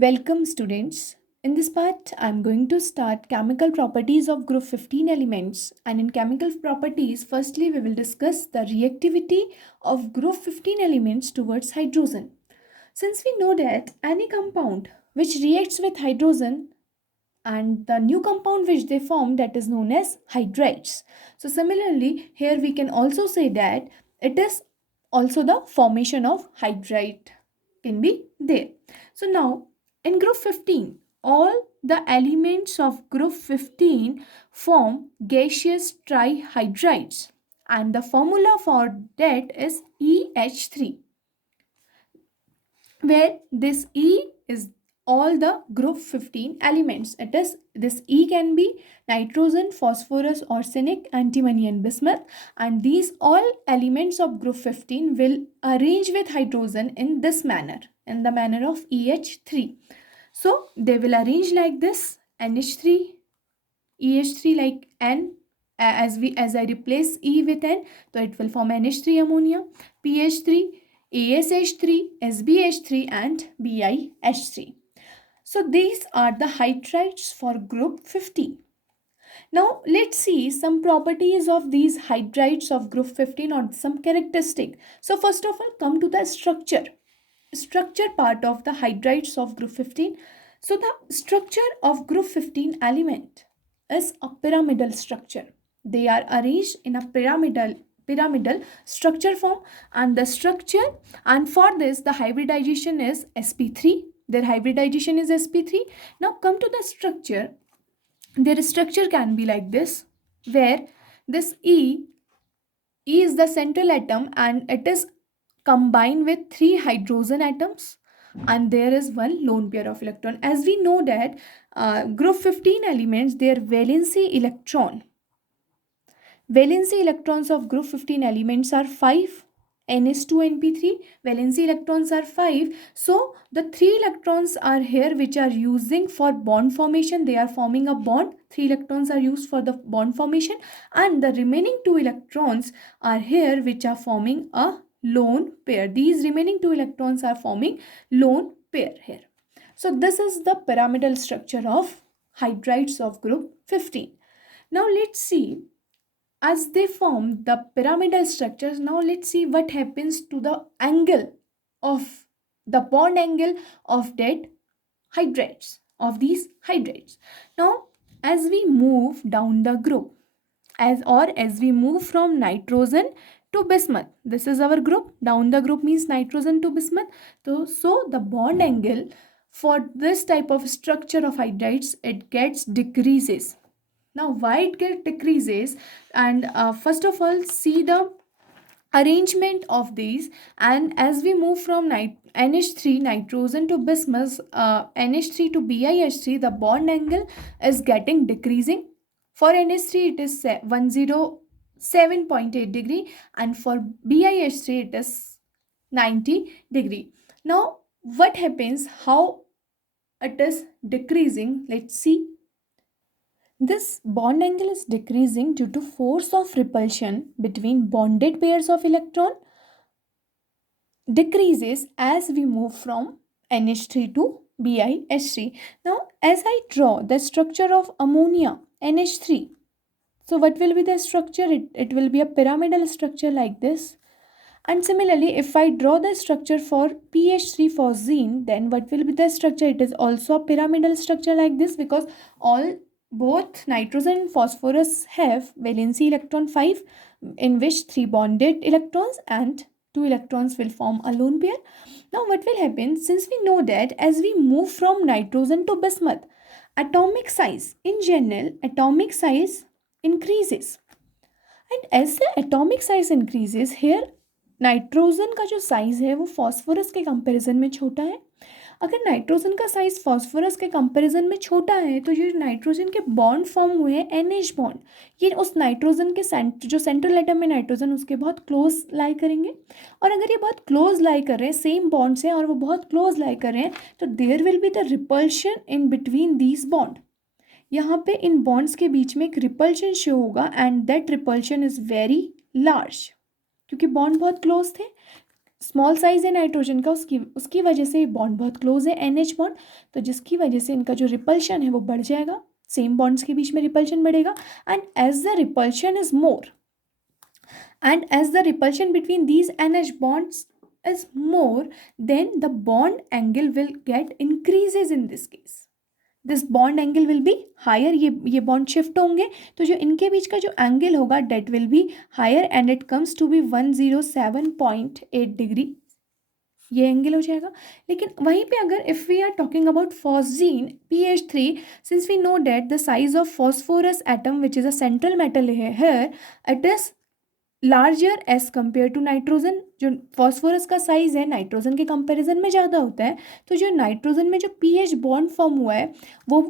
Welcome students. In this part, I'm going to start chemical properties of group 15 elements. And in chemical properties, firstly we will discuss the reactivity of group 15 elements towards hydrogen. Since we know that any compound which reacts with hydrogen and the new compound which they form, that is known as hydrides. So similarly, here we can also say that it is also the formation of hydride can be there. So now in group 15, all the elements of group 15 form gaseous trihydrides, and the formula for that is EH3, where this E is all the group 15 elements. It is this E can be nitrogen, phosphorus, arsenic, antimony and bismuth, and these all elements of group 15 will arrange with hydrogen in this manner, in the manner of EH3. So they will arrange like this: NH3, EH3, like N, as I replace E with N, so it will form NH3 ammonia, PH3, ASH3, SbH3 and BiH3. So these are the hydrides for group 15. Now let's see some properties of these hydrides of group 15, or some characteristic. So first of all, come to the structure part of the hydrides of group 15. So the structure of group 15 element is a pyramidal structure. They are arranged in a pyramidal structure form, and the structure, and for this the hybridization is sp3. Their hybridization is sp3. Now come to the structure. Their structure can be like this, where this E is the central atom and it is combined with three hydrogen atoms, and there is one lone pair of electron. As we know that group 15 elements, their valency electrons of group 15 elements are 5, ns2 np3. Valency electrons are 5, so the 3 electrons are here which are using for bond formation. They are forming a bond. 3 electrons are used for the bond formation, and the remaining 2 electrons are here which are forming a lone pair. These remaining 2 electrons are forming lone pair here. So this is the pyramidal structure of hydrides of group 15. Now let's see, as they form the pyramidal structures, now let's see what happens to the angle of the bond angle of that hydrides, of these hydrides. Now as we move down the group, as we move from nitrogen to bismuth, this is our group. Down the group means nitrogen to bismuth. So the bond angle for this type of structure of hydrides, it gets decreases. Now why it get decreases? And first of all, see the arrangement of these. And as we move from NH3 nitrogen to bismuth, NH3 to BiH3, the bond angle is getting decreasing. For NH3 it is 107.8 degree, and for BiH3 it is 90 degree. Now what happens, how it is decreasing? Let's see. This bond angle is decreasing due to force of repulsion between bonded pairs of electron decreases as we move from NH3 to BiH3. Now as I draw the structure of ammonia NH3, so what will be the structure? It will be a pyramidal structure like this. And similarly, if I draw the structure for PH3 for zine, then what will be the structure? It is also a pyramidal structure like this, because both nitrogen and phosphorus have valency electron 5, in which 3 bonded electrons and 2 electrons will form a lone pair. Now what will happen? Since we know that as we move from nitrogen to bismuth, atomic size, in general atomic size increases, and as the atomic size increases, here nitrogen का जो size है वो phosphorus के comparison में छोटा है. अगर nitrogen का साइज फॉस्फोरस के कंपैरिजन में छोटा है, तो ये नाइट्रोजन के बॉन्ड फॉर्म हुए हैं एनएच बॉन्ड, ये उस नाइट्रोजन के जो सेंट्रल एटम में नाइट्रोजन उसके बहुत क्लोज लाई करेंगे. और अगर ये बहुत क्लोज लाई कर रहे हैं, सेम बॉन्ड्स हैं और वो बहुत क्लोज लाई कर रहे हैं, तो there will be the repulsion in between these bond. यहाँ पे इन बॉन्ड्स के बीच में एक रिपल्शन शो होगा, and that repulsion is very large, क्योंकि बॉन्ड बहुत क्लोज थे. स्मॉल साइज है नाइट्रोजन का, उसकी उसकी वजह से बॉन्ड बहुत क्लोज है NH बॉन्ड, तो जिसकी वजह से इनका जो रिपल्शन है वो बढ़ जाएगा, सेम बॉन्ड्स के बीच में रिपल्शन बढ़ेगा। And as the repulsion is more and as the repulsion between these NH bonds is more, then the bond angle will get increases in this case. This bond angle will be higher, ये bond shift होंगे, तो जो इनके बीच का जो angle होगा that will be higher and it comes to be 107.8 degree, ये एंगल हो जाएगा। लेकिन वहीं पे अगर if we are talking about phosgene PH3, since we know that the size of phosphorus atom which is a central metal here, it is larger as compare to nitrogen. जो phosphorus का size है nitrogen के comparison में ज़्यादा होता है, तो जो नाइट्रोजन में जो पीएच बॉन्ड फॉर्म हुआ है वो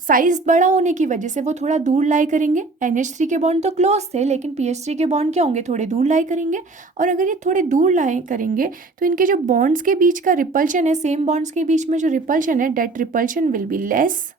साइज बड़ा होने की वजह से वो थोड़ा दूर लाई करेंगे। NH3 के बॉन्ड तो क्लोज थे, लेकिन PH3 के बॉन्ड क्या होंगे, थोड़े दूर लाई करेंगे। और अगर ये थोड़े दूर लाई करेंगे तो इनके जो बॉन्ड्स के बीच का रिपल्शन है, सेम बॉन्ड्स के बीच में जो रिपल्शन है, that repulsion will be less,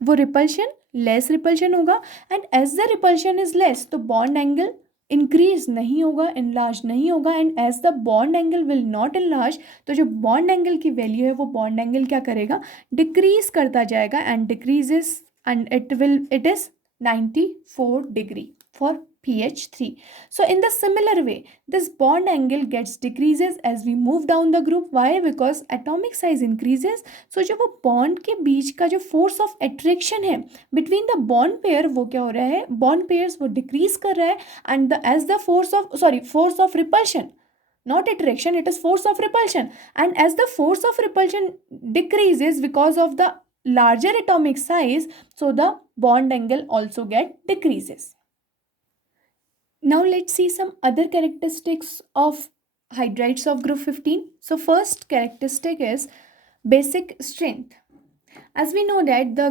वो रिपल्शन लेस रिपल्शन होगा। And as the repulsion is less, तो बॉन्ड एंगल इंक्रीज नहीं होगा, इनलार्ज नहीं होगा। And as the bond angle will not enlarge, तो जो बॉन्ड एंगल की वैल्यू है वो बॉन्ड एंगल क्या करेगा, डिक्रीज करता जाएगा and decreases and it is 94 degree for PH3. So in the similar way, this bond angle gets decreases as we move down the group. Why? Because atomic size increases. So जो वो bond के बीच का जो force of attraction है between the bond pair, वो क्या हो रहा है, bond pairs वो decrease कर रहा है, and the as the force of repulsion, not attraction, it is force of repulsion, and as the force of repulsion decreases because of the larger atomic size, so the bond angle also get decreases. Now let's see some other characteristics of hydrides of group 15. So first characteristic is basic strength. As we know that the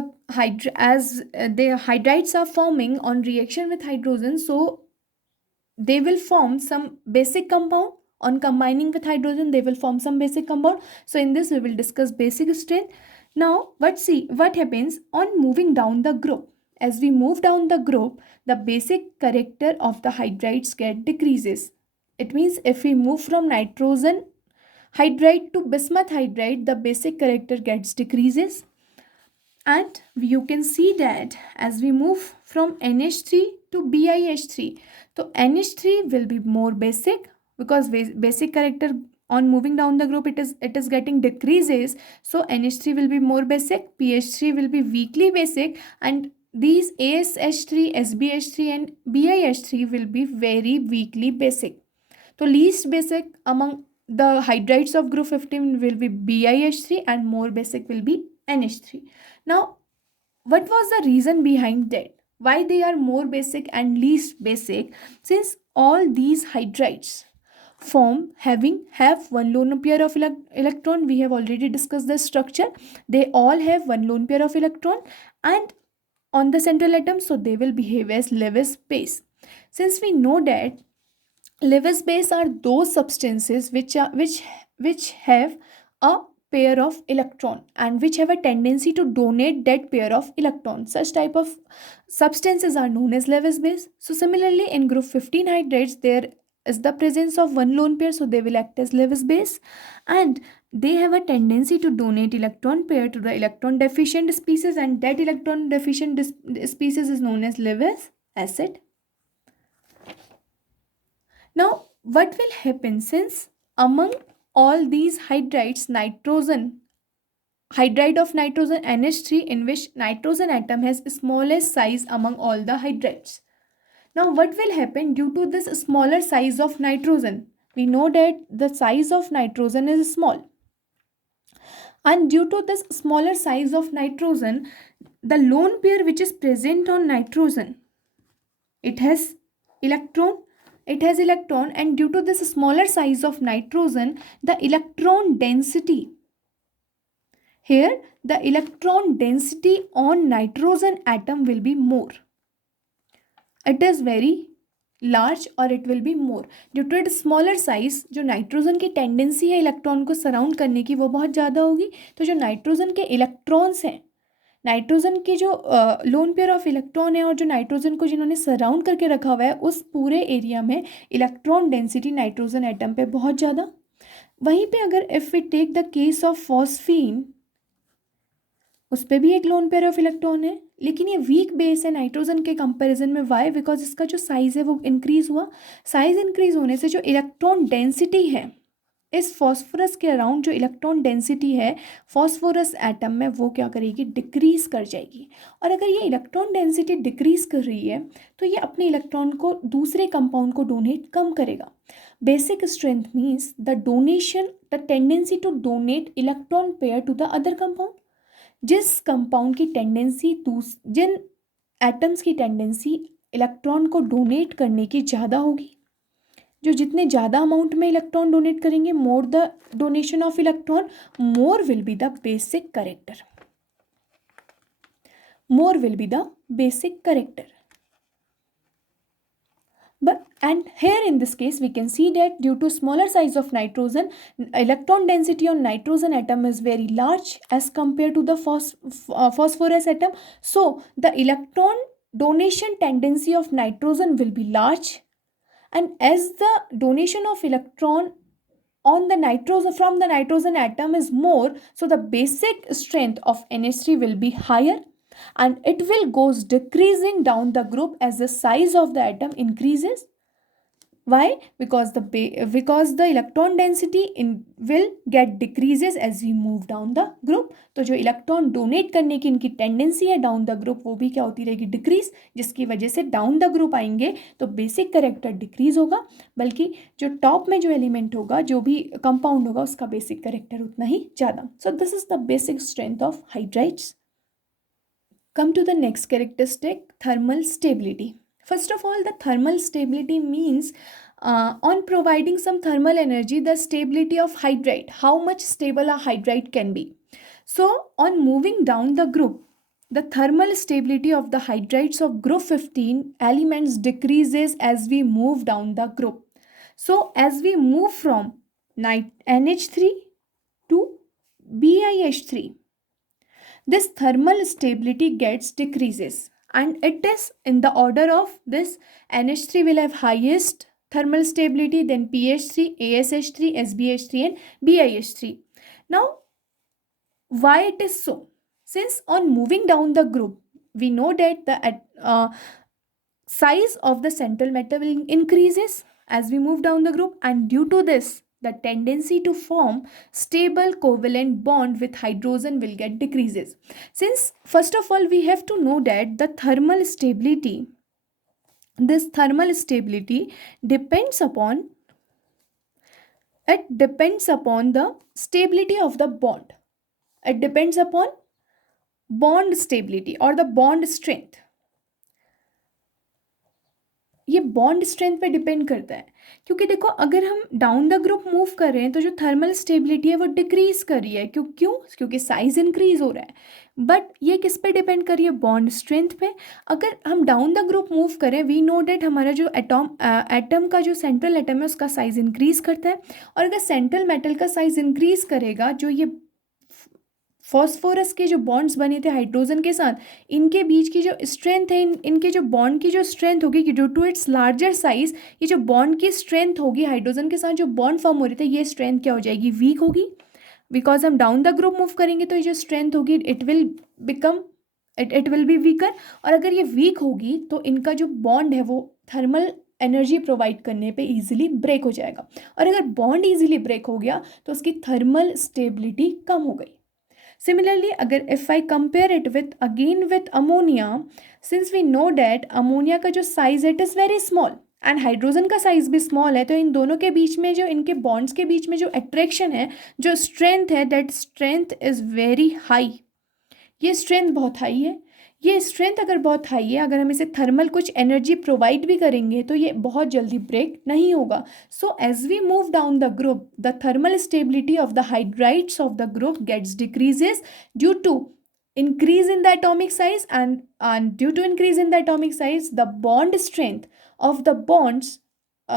hydrides are forming on reaction with hydrogen, so they will form some basic compound. On combining with hydrogen, they will form some basic compound. So in this we will discuss basic strength. Now let's see what happens on moving down the group. As we move down the group, the basic character of the hydrides get decreases. It means if we move from nitrogen hydride to bismuth hydride, the basic character gets decreases. And you can see that as we move from NH3 to BiH3, so NH3 will be more basic because basic character on moving down the group it is getting decreases, so NH3 will be more basic, PH3 will be weakly basic, and these ASH3, SBH3 and BiH3 will be very weakly basic. So least basic among the hydrides of group 15 will be BiH3 and more basic will be NH3. Now what was the reason behind that, why they are more basic and least basic? Since all these hydrides have one lone pair of electron, we have already discussed the structure, they all have one lone pair of electron and on the central atom, so they will behave as Lewis base. Since we know that Lewis base are those substances which have a pair of electron and which have a tendency to donate that pair of electrons. Such type of substances are known as Lewis base. So similarly in group 15 hydrides there is the presence of one lone pair, so they will act as Lewis base, and they have a tendency to donate electron pair to the electron deficient species, and that electron deficient species is known as Lewis acid. Now what will happen, since among all these hydrides, hydride of nitrogen NH3, in which nitrogen atom has smallest size among all the hydrides. Now what will happen due to this smaller size of nitrogen? We know that the size of nitrogen is small, and due to this smaller size of nitrogen, the lone pair which is present on nitrogen, it has electron, and due to this smaller size of nitrogen, the electron density on nitrogen atom will be more. It is very large और it will be more due to its smaller size. जो nitrogen की tendency है electron को surround करने की वो बहुत ज़्यादा होगी, तो जो नाइट्रोजन के इलेक्ट्रॉन्स हैं नाइट्रोजन के जो लोन पेयर ऑफ इलेक्ट्रॉन है और जो नाइट्रोजन को जिन्होंने सराउंड करके रखा हुआ है उस पूरे एरिया में इलेक्ट्रॉन डेंसिटी नाइट्रोजन एटम पे बहुत ज़्यादा। वहीं पे अगर if we take the case of phosphine, उस पर भी एक लोन पेयर ऑफ इलेक्ट्रॉन है, लेकिन ये वीक बेस है नाइट्रोजन के कंपैरिजन में। वाई? बिकॉज इसका जो साइज़ है वो इंक्रीज हुआ। साइज इंक्रीज होने से जो इलेक्ट्रॉन डेंसिटी है इस फॉस्फोरस के अराउंड, जो इलेक्ट्रॉन डेंसिटी है फॉस्फोरस एटम में, वो क्या करेगी? डिक्रीज कर जाएगी। और अगर ये इलेक्ट्रॉन डेंसिटी डिक्रीज कर रही है तो ये अपने इलेक्ट्रॉन को दूसरे कंपाउंड को डोनेट कम करेगा। Basic strength means the donation, the tendency to donate electron pair to the other compound. जिस कंपाउंड की टेंडेंसी, जिन एटम्स की टेंडेंसी इलेक्ट्रॉन को डोनेट करने की ज़्यादा होगी, जो जितने ज़्यादा अमाउंट में इलेक्ट्रॉन डोनेट करेंगे, more the donation of electron, more will be the basic character, more will be the basic character. But and here in this case we can see that due to smaller size of nitrogen, electron density on nitrogen atom is very large as compared to the phosphorus atom. So the electron donation tendency of nitrogen will be large, and as the donation of electron on the nitrogen from the nitrogen atom is more, so the basic strength of NH3 will be higher, and it will goes decreasing down the group as the size of the atom increases. Why? Because the electron density will get decreases as we move down the group. तो जो electron donate करने की इनकी tendency है down the group, वो भी क्या होती रहेगी? डिक्रीज, जिसकी वजह से डाउन द ग्रुप आएंगे तो बेसिक करेक्टर डिक्रीज होगा, बल्कि जो टॉप में जो एलिमेंट होगा, जो भी कंपाउंड होगा, उसका बेसिक करेक्टर उतना ही ज़्यादा. सो this is the basic strength of hydrides. Come to the next characteristic, thermal stability. First of all, the thermal stability means on providing some thermal energy, the stability of hydride, how much stable a hydride can be. So on moving down the group, the thermal stability of the hydrides of group 15 elements decreases as we move down the group. So as we move from NH3 to BiH3, this thermal stability gets decreases, and it is in the order of this. NH3 will have highest thermal stability, then PH3, ASH3, SBH3 and BiH3. Now why it is so? Since on moving down the group, we know that the size of the central metal will increases as we move down the group, and due to this the tendency to form stable covalent bond with hydrogen will get decreases. Since first of all we have to know that the thermal stability, this thermal stability depends upon, it depends upon the stability of the bond. It depends upon bond stability or the bond strength. ये bond strength पे depend करता है, क्योंकि देखो अगर हम down the group move कर रहे हैं तो जो थर्मल स्टेबिलिटी है वो डिक्रीज कर रही है. क्यों? क्योंकि साइज इंक्रीज हो रहा है. बट ये किस पे डिपेंड कर रही है? बॉन्ड स्ट्रेंथ पे. अगर हम डाउन द ग्रुप मूव करें, वी नो डेट हमारा जो एटम का जो सेंट्रल एटम है उसका साइज इंक्रीज करता है, और अगर सेंट्रल मेटल का साइज इंक्रीज करेगा, जो ये फॉस्फोरस के जो बॉन्ड्स बने थे हाइड्रोजन के साथ, इनके बीच की जो स्ट्रेंथ है, इनके जो बॉन्ड की जो स्ट्रेंथ होगी due to its larger size, ये जो बॉन्ड की स्ट्रेंथ होगी हाइड्रोजन के साथ जो बॉन्ड फॉर्म हो रहे थे, ये स्ट्रेंथ क्या हो जाएगी? वीक होगी. बिकॉज हम डाउन द ग्रुप मूव करेंगे तो ये जो स्ट्रेंथ होगी इट विल बी वीकर, और अगर ये वीक होगी तो इनका जो बॉन्ड है वो थर्मल एनर्जी प्रोवाइड करने पे इजीली ब्रेक हो जाएगा, और अगर बॉन्ड इजीली ब्रेक हो गया तो उसकी थर्मल स्टेबिलिटी कम हो गई. Similarly, अगर if I compare it with again with ammonia, since we know that ammonia का जो size है it is very small and hydrogen का size भी small है, तो इन दोनों के बीच में जो इनके bonds के बीच में जो attraction है, जो strength है, that strength is very high. ये strength बहुत high है. ये स्ट्रेंथ अगर बहुत हाई है, अगर हम इसे थर्मल कुछ एनर्जी प्रोवाइड भी करेंगे तो ये बहुत जल्दी ब्रेक नहीं होगा. So as we move down the group, the thermal stability of the hydrides of the group gets decreases due to increase in the atomic size, and due to increase in the atomic size the bond strength of the bonds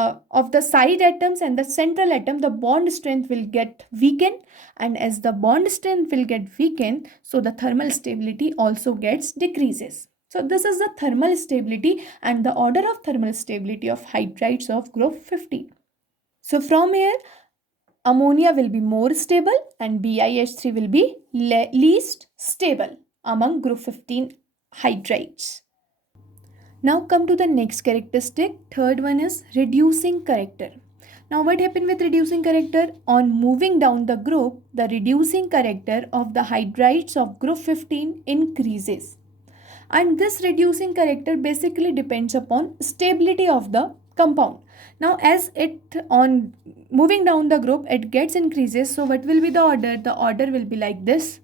of the side atoms and the central atom, the bond strength will get weakened, and as the bond strength will get weakened, so the thermal stability also gets decreases. So this is the thermal stability and the order of thermal stability of hydrides of group 15. So from here, ammonia will be more stable and BiH3 will be least stable among group 15 hydrides. Now come to the next characteristic. Third one is reducing character. Now what happened with reducing character? On moving down the group, the reducing character of the hydrides of group 15 increases. And this reducing character basically depends upon stability of the compound. Now as it on moving down the group, it gets increases. So what will be the order? The order will be like this.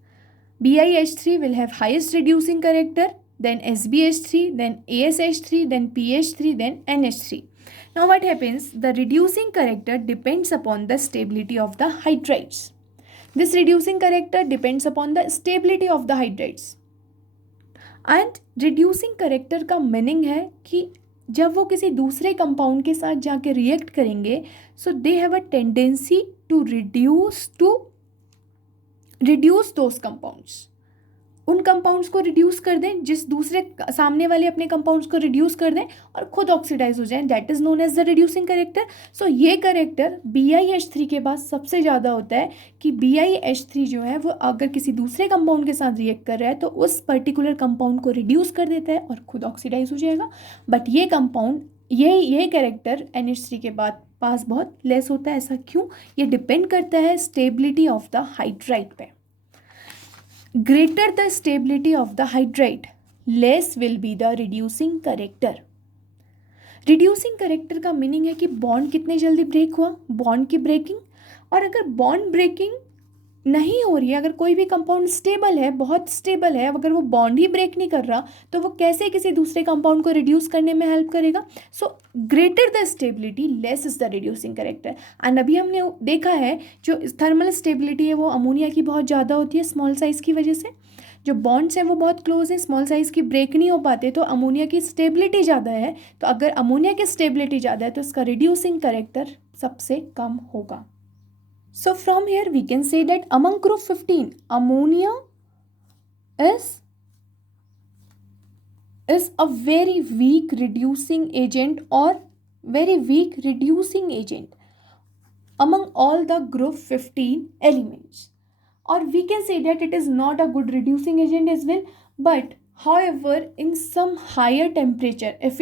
BiH3 will have highest reducing character, then SbH3, then ASH3, then PH3, then NH3. Now what happens? The reducing character depends upon the stability of the hydrides. This reducing character depends upon the stability of the hydrides. And reducing character का meaning है कि जब वो किसी दूसरे compound के साथ जाके रिएक्ट करेंगे, so they have a tendency to reduce those compounds. उन कंपाउंड्स को रिड्यूस कर दें जिस दूसरे सामने वाले अपने कंपाउंड्स को रिड्यूस कर दें और खुद ऑक्सीडाइज हो जाएं. That is known as the reducing character. So ये करेक्टर BiH3 के बाद सबसे ज़्यादा होता है कि BiH3 जो है वो अगर किसी दूसरे कंपाउंड के साथ रिएक्ट कर रहा है तो उस पर्टिकुलर कंपाउंड को रिड्यूस कर देता है और खुद ऑक्सीडाइज हो जाएगा. बट ये कंपाउंड ये कैरेक्टर NH3 के बाद पास बहुत लेस होता है. ऐसा क्यों? ये डिपेंड करता है स्टेबिलिटी ऑफ द हाइड्राइड पे. Greater the stability of the hydride, less will be the reducing character. Reducing character का मीनिंग है कि बॉन्ड कितने जल्दी ब्रेक हुआ, बॉन्ड की ब्रेकिंग. और अगर बॉन्ड ब्रेकिंग नहीं हो रही है, अगर कोई भी कंपाउंड स्टेबल है, बहुत स्टेबल है, अगर वो बॉन्ड ही ब्रेक नहीं कर रहा तो वो कैसे किसी दूसरे कंपाउंड को रिड्यूस करने में हेल्प करेगा. So greater the stability less is the reducing character. And अभी हमने देखा है जो थर्मल स्टेबिलिटी है वो अमोनिया की बहुत ज़्यादा होती है स्मॉल साइज़ की वजह से. जो बॉन्ड्स हैं वो बहुत क्लोज हैं, स्मॉल साइज़ की ब्रेक नहीं हो पाते, तो अमोनिया की स्टेबिलिटी ज़्यादा है. तो अगर अमोनिया की स्टेबिलिटी ज़्यादा है तो इसका रिड्यूसिंग करेक्टर सबसे कम होगा. So from here we can say that among group 15, ammonia is a very weak reducing agent or very weak reducing agent among all the group 15 elements. Or we can say that it is not a good reducing agent as well. But however, in some higher temperature, if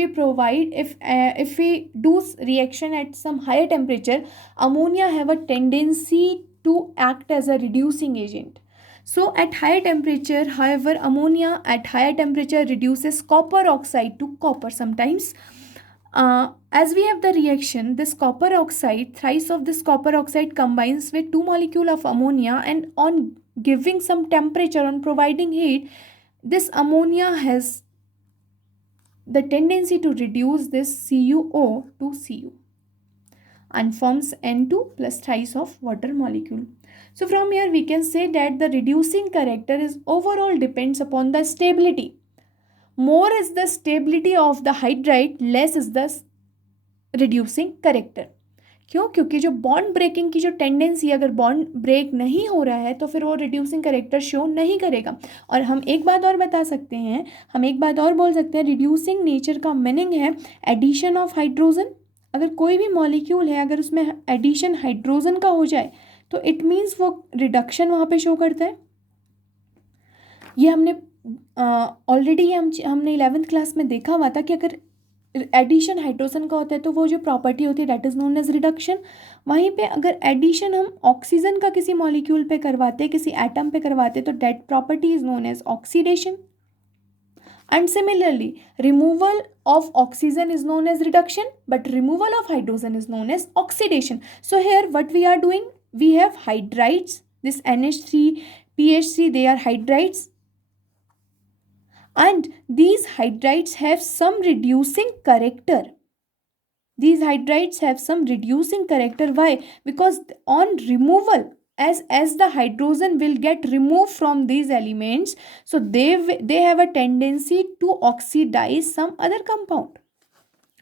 we do reaction at some higher temperature, ammonia have a tendency to act as a reducing agent. So at higher temperature, however, ammonia at higher temperature reduces copper oxide to copper sometimes. As we have the reaction, this copper oxide, thrice of this copper oxide combines with 2 molecules of ammonia, and on giving some temperature, on providing heat, this ammonia has the tendency to reduce this CuO to Cu and forms N2 plus thrice of water molecule. So from here we can say that the reducing character is overall depends upon the stability. More is the stability of the hydride, less is the reducing character. क्यों? क्योंकि जो bond breaking की जो tendency, अगर bond break नहीं हो रहा है तो फिर वो रिड्यूसिंग करेक्टर शो नहीं करेगा. और हम एक बात और बता सकते हैं, हम एक बात और बोल सकते हैं, रिड्यूसिंग नेचर का मीनिंग है एडिशन ऑफ हाइड्रोजन. अगर कोई भी मॉलिक्यूल है, अगर उसमें एडिशन हाइड्रोजन का हो जाए तो इट मीन्स वो रिडक्शन वहाँ पे शो करता है. ये हमने ऑलरेडी हमने 11th क्लास में देखा हुआ था कि अगर एडिशन हाइड्रोजन का होता है तो वो जो प्रॉपर्टी होती है that is known as reduction. वहीं पे अगर एडिशन हम ऑक्सीजन का किसी मॉलिक्यूल पे करवाते हैं, किसी एटम पे करवाते हैं, तो that property is known as oxidation. And similarly removal of oxygen is known as reduction, but removal of hydrogen is known as oxidation. So here what we are doing, we have hydrides, this NH3 PH3, they are hydrides, and these hydrides have some reducing character. These hydrides have some reducing character. Why? Because on removal, as the hydrogen will get removed from these elements, so they have a tendency to oxidize some other compound.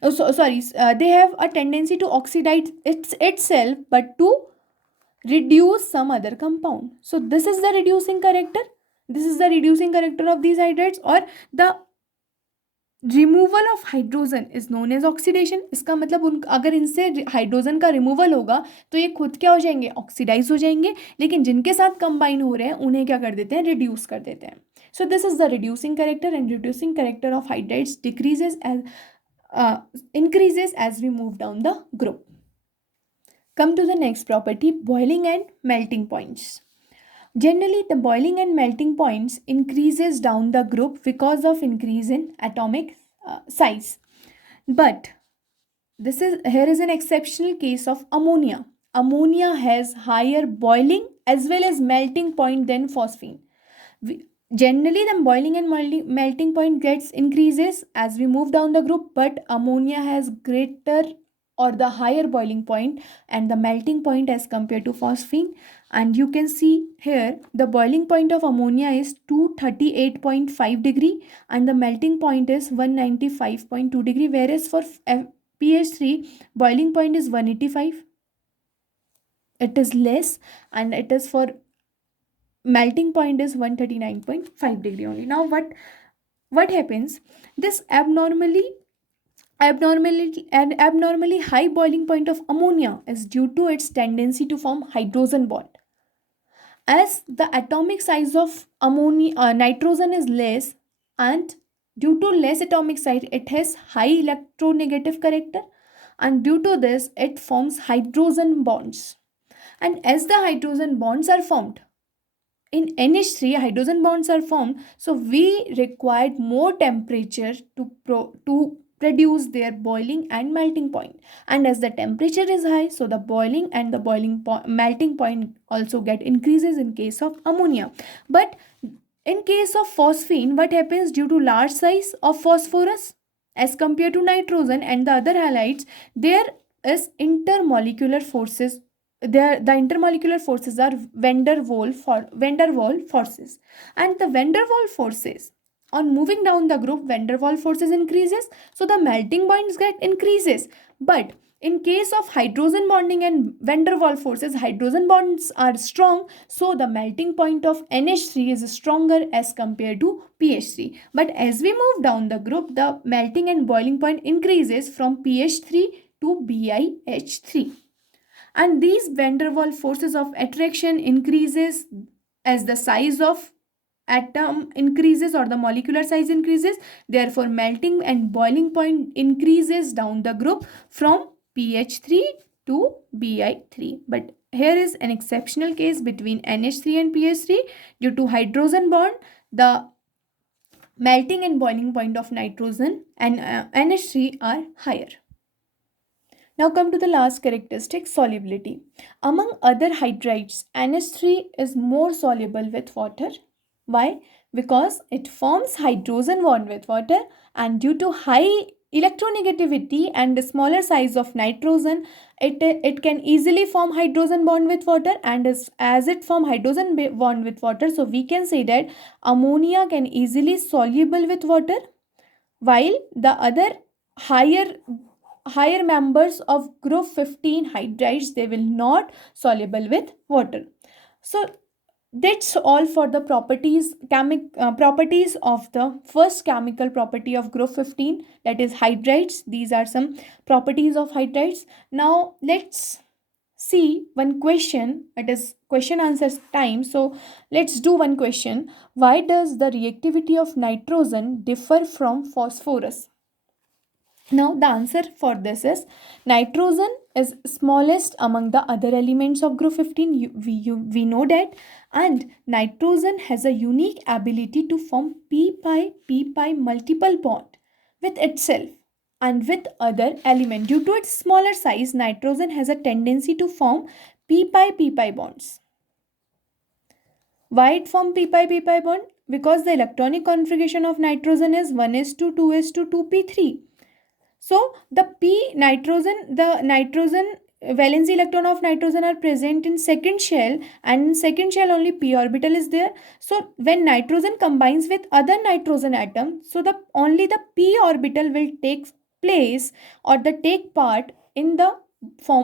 Oh, sorry, they have a tendency to oxidize itself, but to reduce some other compound. So this is the reducing character. This is the reducing character of these hydrates, or the removal of hydrogen is known as oxidation. इसका मतलब उन अगर इनसे hydrogen का removal होगा तो ये खुद क्या हो जाएंगे, ऑक्सीडाइज हो जाएंगे. लेकिन जिनके साथ कंबाइन हो रहे हैं उन्हें क्या कर देते हैं, रिड्यूस कर देते हैं. So this is the reducing character, and reducing character of hydrides decreases as increases as we move down the group. Come to the next property, boiling and melting points. Generally, the boiling and melting points increases down the group because of increase in atomic size. But here is an exceptional case of ammonia. Ammonia has higher boiling as well as melting point than phosphine. Generally, the boiling and melting point gets increases as we move down the group, but ammonia has greater or the higher boiling point and the melting point as compared to phosphine. And you can see here the boiling point of ammonia is 238.5 degree and the melting point is 195.2 degree, whereas for pH3 boiling point is 185. It is less, and it is for melting point is 139.5 degree only. Now what happens, this abnormally high boiling point of ammonia is due to its tendency to form hydrogen bond. As the atomic size of nitrogen is less, and due to less atomic size it has high electronegative character, and due to this it forms hydrogen bonds. And as the hydrogen bonds are formed in NH3, hydrogen bonds are formed, so we required more temperature to produce their boiling and melting point. And as the temperature is high, so the boiling and the melting point also get increases in case of ammonia. But in case of phosphine, what happens, due to large size of phosphorus as compared to nitrogen and the other halides, there is intermolecular forces. The intermolecular forces are van der Waals forces, and the van der Waals forces on moving down the group, van der Waals forces increases, so the melting points get increases. But in case of hydrogen bonding and van der Waals forces, hydrogen bonds are strong, so the melting point of NH3 is stronger as compared to pH3. But as we move down the group, the melting and boiling point increases from pH3 to BiH3. And these van der Waals forces of attraction increases as the size of atom increases or the molecular size increases. Therefore, melting and boiling point increases down the group from pH3 to Bi3. But here is an exceptional case between NH3 and pH3. Due to hydrogen bond, the melting and boiling point of nitrogen and NH3 are higher. Now come to the last characteristic, solubility. Among other hydrides, NH3 is more soluble with water. Why? Because it forms hydrogen bond with water, and due to high electronegativity and the smaller size of nitrogen, it can easily form hydrogen bond with water, and as it form hydrogen bond with water, so we can say that ammonia can easily soluble with water, while the other higher members of group 15 hydrides, they will not soluble with water. So that's all for the properties of the first chemical property of group 15, that is hydrides. These are some properties of hydrides. Now let's see one question. It is question answers time. So let's do one question. Why does the reactivity of nitrogen differ from phosphorus? Now the answer for this is nitrogen is smallest among the other elements of group 15. We know that, and nitrogen has a unique ability to form p-pi multiple bond with itself and with other element. Due to its smaller size, nitrogen has a tendency to form p-pi bonds. Why it form p-pi bond? Because the electronic configuration of nitrogen is 1s2 2s2 2p3. So the nitrogen valence electron of nitrogen are present in second shell, and in second shell only p orbital is there. So when nitrogen combines with other nitrogen atom, so only the p orbital will take place or the take part in the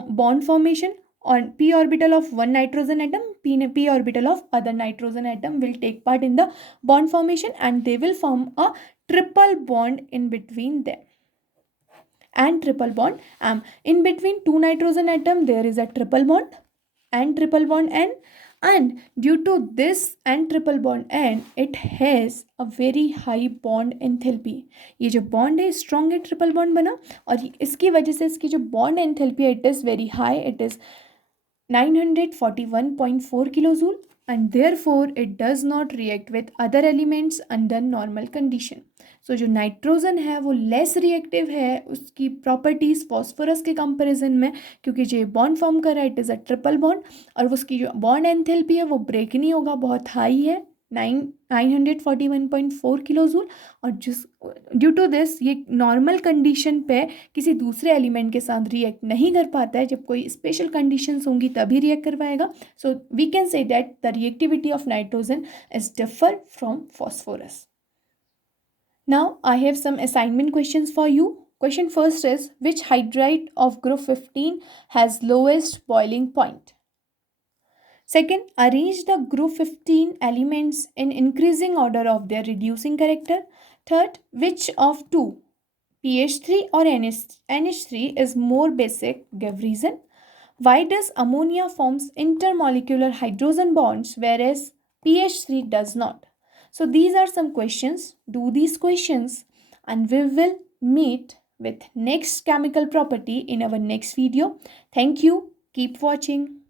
bond formation on p orbital of one nitrogen atom. P orbital of other nitrogen atom will take part in the bond formation, and they will form a triple bond in between them. And triple bond, in between two nitrogen atom there is a triple bond and triple bond n, and due to this and triple bond n it has a very high bond enthalpy. ये जो bond है strong है, triple bond बना, और इसकी वजह से इसकी जो बॉन्ड एंथैल्पी है it is very high, it is 941.4 kilojoule, and therefore it does not react with other elements under normal condition. So जो नाइट्रोजन है वो लेस रिएक्टिव है उसकी प्रॉपर्टीज़ फॉस्फोरस के कंपैरिजन में, क्योंकि जो बॉन्ड फॉर्म कर रहा है it is a triple bond, और उसकी जो बॉन्ड एंथैल्पी है वो ब्रेक नहीं होगा, बहुत हाई है 941.4 किलोजूल, और जिस ड्यू टू दिस ये नॉर्मल कंडीशन पे किसी दूसरे एलिमेंट के साथ रिएक्ट नहीं कर पाता है, जब कोई स्पेशल कंडीशंस होंगी तभी रिएक्ट कर पाएगा. So we can say that the reactivity of nitrogen is differ from phosphorus. Now I have some assignment questions for you. Question first is, which hydride of group 15 has lowest boiling point? Second, arrange the group 15 elements in increasing order of their reducing character. Third, which of two, pH3 or NH3 is more basic? Give reason. Why does ammonia forms intermolecular hydrogen bonds whereas pH3 does not? So these are some questions. Do these questions and we will meet with next chemical property in our next video. Thank you. Keep watching.